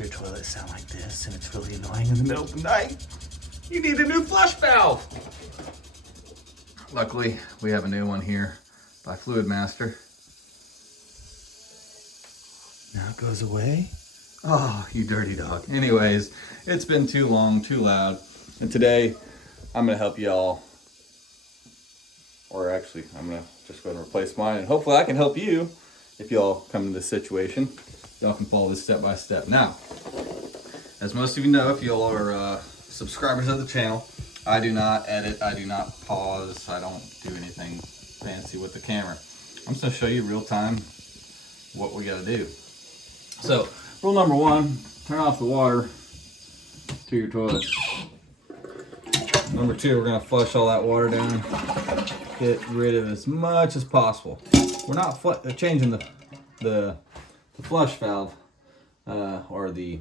your toilet sound like this and it's really annoying in the middle of the night, you need a new flush valve. Luckily, we have a new one here by Fluid Master. Now it goes away. Oh, you dirty dog. Anyways, it's been too long, too loud. And today, I'm gonna help y'all. Or actually, I'm gonna just go and replace mine. And hopefully I can help you if y'all come to this situation. Y'all can follow this step by step. Now, as most of you know, if y'all are subscribers of the channel, I do not edit, I do not pause, I don't do anything fancy with the camera. I'm just gonna show you real time what we gotta do. So, rule number one, turn off the water to your toilet. Number two, we're gonna flush all that water down. Get rid of as much as possible. We're not changing the flush valve, or the,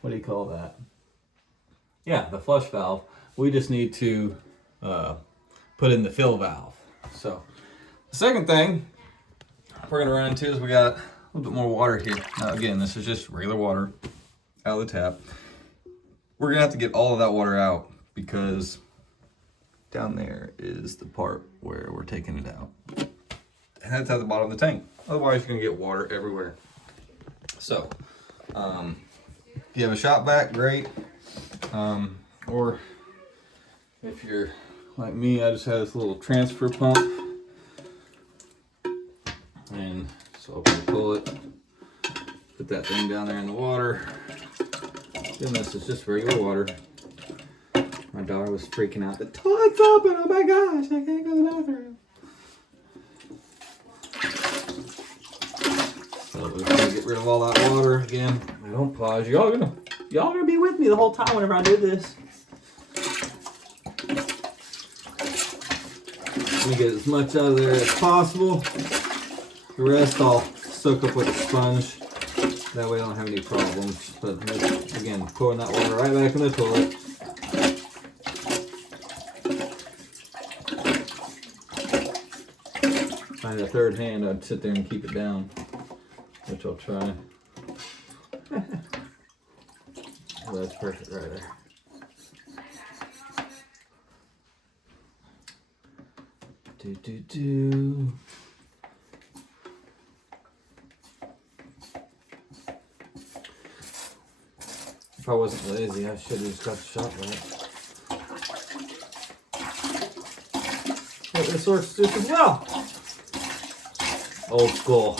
what do you call that? Yeah, the flush valve. We just need to put in the fill valve. So, the second thing we're gonna run into is we got a little bit more water here. Now again, this is just regular water out of the tap. We're gonna have to get all of that water out because down there is the part where we're taking it out. And that's at the bottom of the tank. Otherwise, you're gonna get water everywhere. So, if you have a shop vac, great. Or if you're like me, I just have this little transfer pump. And so open the toilet, put that thing down there in the water. And this is just regular water. My daughter was freaking out. The toilet's open, oh my gosh, I can't go to the bathroom. So we're gonna get rid of all that water again. I don't pause. Y'all gonna be with me the whole time whenever I do this. Let me get as much out of there as possible. The rest I'll soak up with a sponge. That way I don't have any problems. But again, pouring that water right back in the toilet. If I had a third hand, I'd sit there and keep it down, which I'll try. Oh, that's perfect right there. Do. If I wasn't lazy, I should have just got the shop vac. But this works just as well. Old school.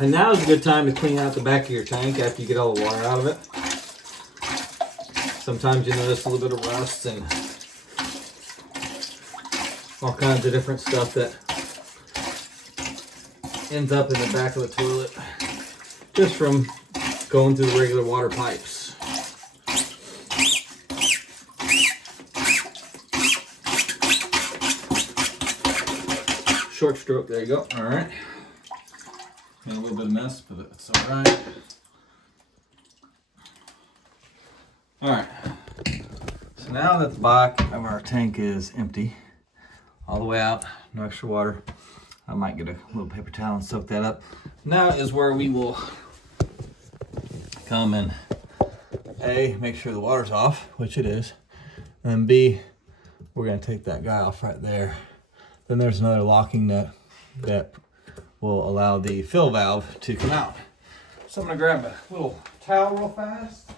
And now is a good time to clean out the back of your tank after you get all the water out of it. Sometimes you notice a little bit of rust and all kinds of different stuff that ends up in the back of the toilet just from going through the regular water pipes. Short stroke, there you go. All right. Got a little bit of mess, but it's all right. All right. So now that the back of our tank is empty, all the way out, no extra water, I might get a little paper towel and soak that up. Now is where we will come and A, make sure the water's off, which it is, and B, we're gonna take that guy off right there. Then there's another locking nut that will allow the fill valve to come out. So I'm gonna grab a little towel real fast.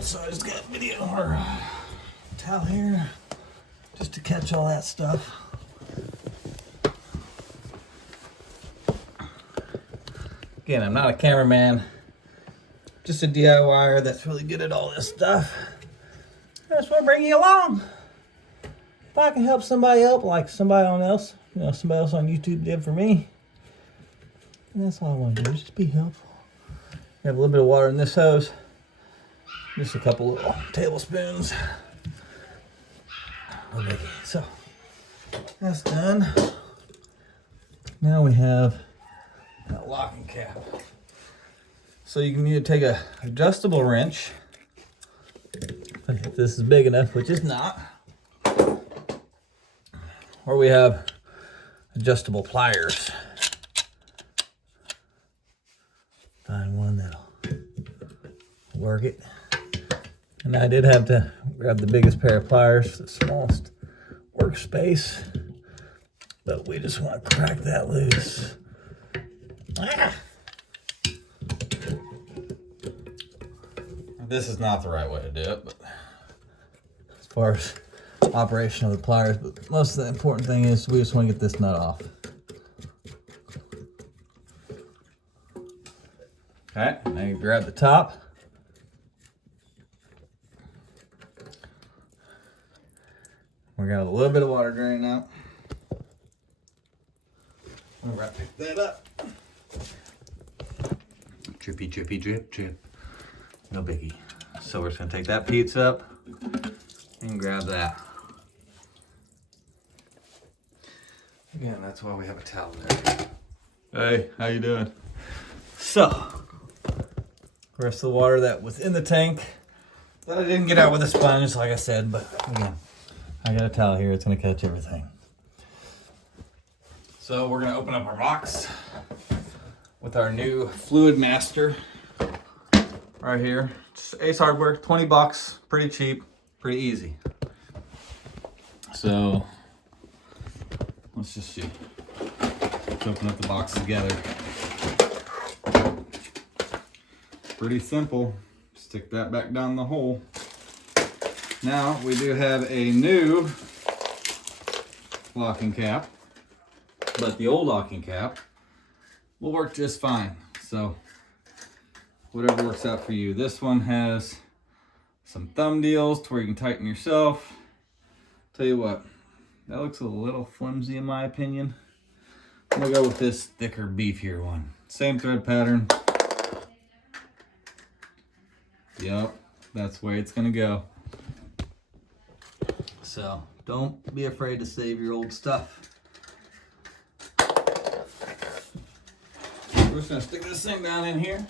So I just got a video or towel here just to catch all that stuff. Again, I'm not a cameraman, just a DIYer that's really good at all this stuff. I just want to bring you along. If I can help somebody out like somebody else, somebody else on YouTube did for me, that's all I want to do, is just be helpful. I have a little bit of water in this hose, just a couple little tablespoons. Okay, so that's done. Now we have that locking cap. So you can either take a adjustable wrench, if this is big enough, which is not, or we have adjustable pliers. Find one that'll work it. And I did have to grab the biggest pair of pliers for the smallest workspace, but we just want to crack that loose. Ah! This is not the right way to do it, but as far as operation of the pliers, but most of the important thing is we just want to get this nut off. Okay, now you grab the top. We got a little bit of water draining out. I'm gonna pick that up. Drippy, drippy, drip, drip. No biggie. So we're just gonna take that piece up and grab that. Again, that's why we have a towel there. Hey, how you doing? So, the rest of the water that was in the tank that I didn't get out with a sponge, like I said, but again, I got a towel here, it's gonna catch everything. So we're gonna open up our box with our new Fluid Master right here. It's Ace Hardware, 20 bucks, pretty cheap, pretty easy. So let's just see. Let's open up the box together. Pretty simple. Stick that back down the hole. Now we do have a new locking cap, but the old locking cap will work just fine. So whatever works out for you. This one has some thumb deals to where you can tighten yourself. Tell you what, that looks a little flimsy in my opinion. I'm gonna go with this thicker, beefier one. Same thread pattern. Yep, that's the way it's gonna go. So don't be afraid to save your old stuff. We're just gonna stick this thing down in here.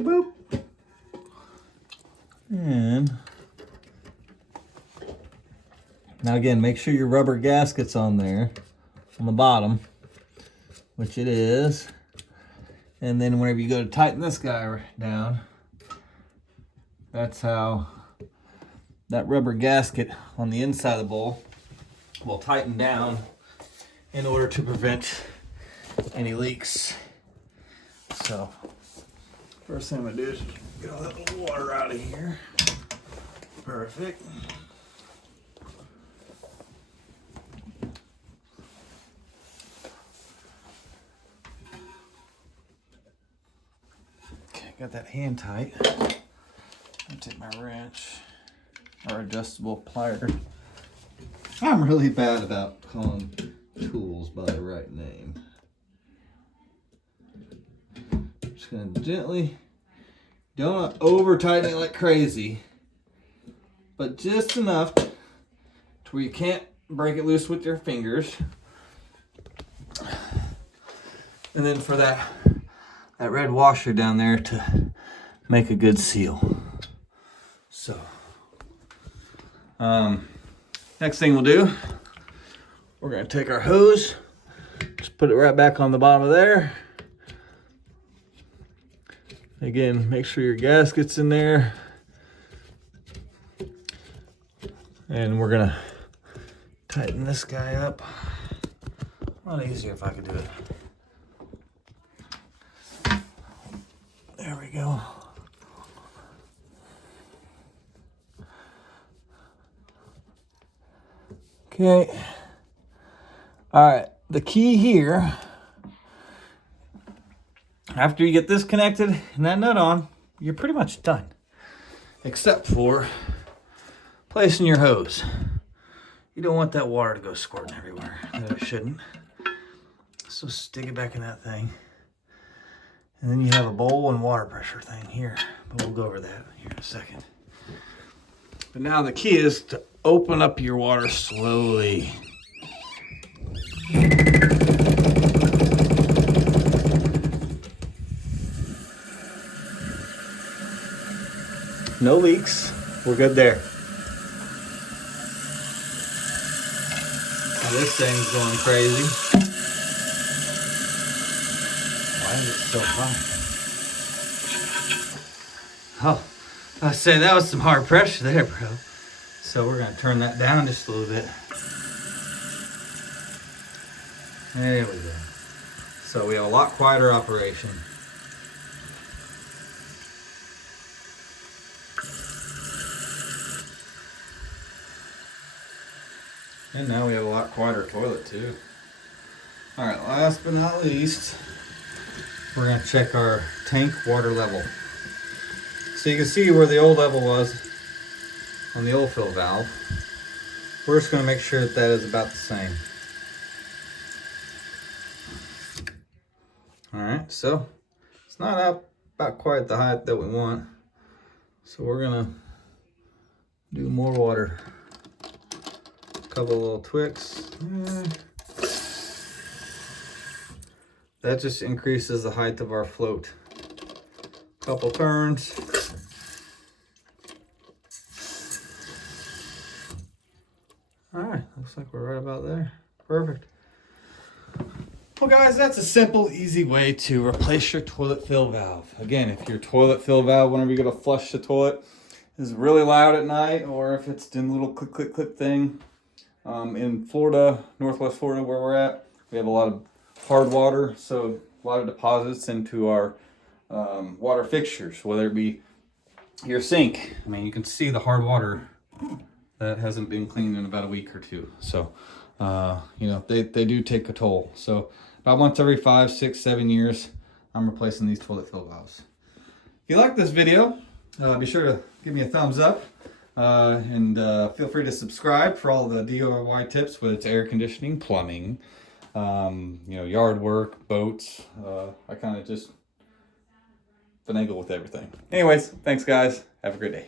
Boop. And now again, make sure your rubber gasket's on there on the bottom, which it is. And then whenever you go to tighten this guy down, that's how that rubber gasket on the inside of the bowl will tighten down in order to prevent any leaks. So first thing I'm gonna do is get all that little water out of here. Perfect. Okay, got that hand tight. I'm gonna take my wrench or adjustable plier. I'm really bad about calling tools by the right name. Just gonna gently, don't over tighten it like crazy, but just enough to where you can't break it loose with your fingers. And then for that red washer down there to make a good seal. So, next thing we'll do, we're gonna take our hose, just put it right back on the bottom of there. Again, make sure your gasket's in there. And we're gonna tighten this guy up. A lot easier if I could do it. There we go. Okay. All right, the key here, after you get this connected and that nut on, you're pretty much done. Except for placing your hose. You don't want that water to go squirting everywhere. That it shouldn't. So stick it back in that thing. And then you have a bowl and water pressure thing here. But we'll go over that here in a second. But now the key is to open up your water slowly. No leaks. We're good there. Now this thing's going crazy. Why is it so hot? Oh, I say that was some hard pressure there, bro. So we're gonna turn that down just a little bit. There we go. So we have a lot quieter operation. And now we have a lot quieter toilet too. All right, last but not least, we're gonna check our tank water level. So you can see where the old level was on the oil fill valve. We're just gonna make sure that that is about the same. All right, so it's not up about quite the height that we want. So we're gonna do more water. A couple of little twicks. That just increases the height of our float. Couple turns. All right, looks like we're right about there. Perfect. Well guys, that's a simple, easy way to replace your toilet fill valve. Again, if your toilet fill valve, whenever you're gonna flush the toilet, is really loud at night, or if it's doing a little click, click, click thing. In Florida, Northwest Florida, where we're at, we have a lot of hard water, so a lot of deposits into our water fixtures, whether it be your sink. I mean, you can see the hard water that hasn't been cleaned in about a week or two. So, you know, they do take a toll. So about once every 5, 6, 7 years, I'm replacing these toilet fill valves. If you like this video, be sure to give me a thumbs up. And feel free to subscribe for all the DIY tips, whether it's air conditioning, plumbing, you know, yard work, boats. I kind of just finagle with everything. Anyways, thanks guys. Have a great day.